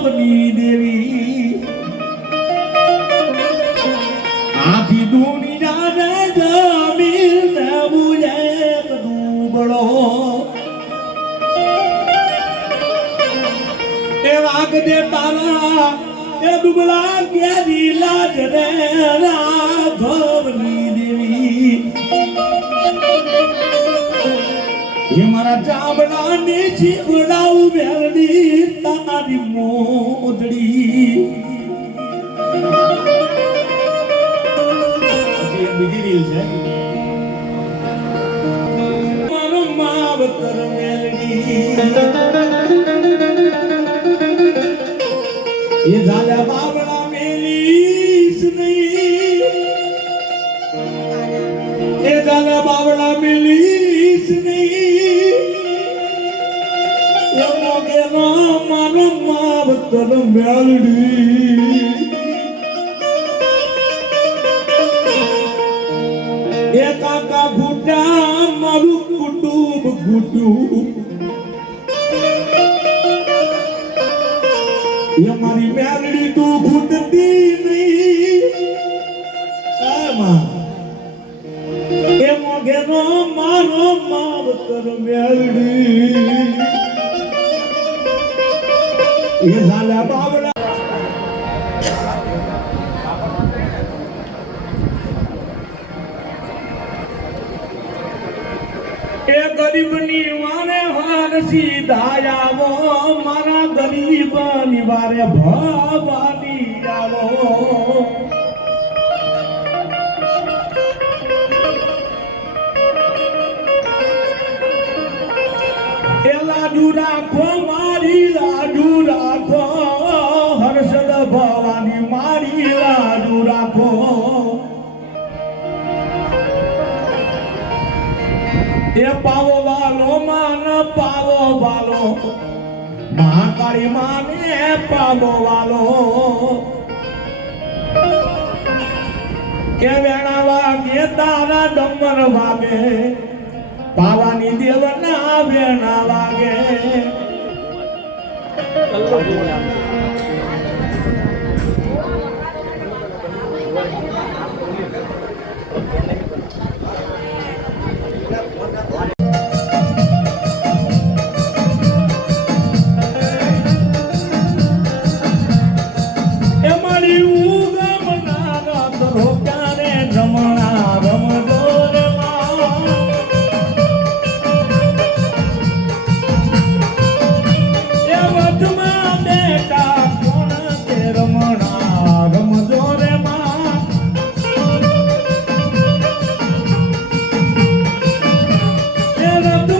ગોબની દેવી આખી દુનિયાને જમીને બુજે ડૂબળો એ વાગ દે તારા એ ડૂબળા કેરી લાજ રે રાઘવની દેવી એ મારા ચામડાની શીવડાવું વેરડી તારી મોદડી બીજી રીલ છે મારો માવતર વેરડી એ ઝાલા બાવળા મેલીસ નહીં એ ઝાલા બાવળા મેલીસ નહીં એમનો ગેનો મારો માવતર વેરડી એ કાકા ઘૂટા મારું કુટુંબ ઘૂટું એ મારી મેલડી તું ઘૂટતી નહીં એ મોઘેનો મારો માવતર મેલડી એ ઝાલા બાવળા એ ગરીબની વારે વાર સીધાયાવો મારા ગરીબની વારે ભવાની આવો એ લાડુ રાખો મારી લાડુ રાખો હર્ષદ ભવાની મારી લાડુ રાખો એ પાવો વાલો માન પાવો વાલો મહાકાળી માને પાવો વાલો કે વેણા વાગે તારા ડમર વાગે પાવાની દેવના વેણા વાગે રમણા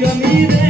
ગમી રે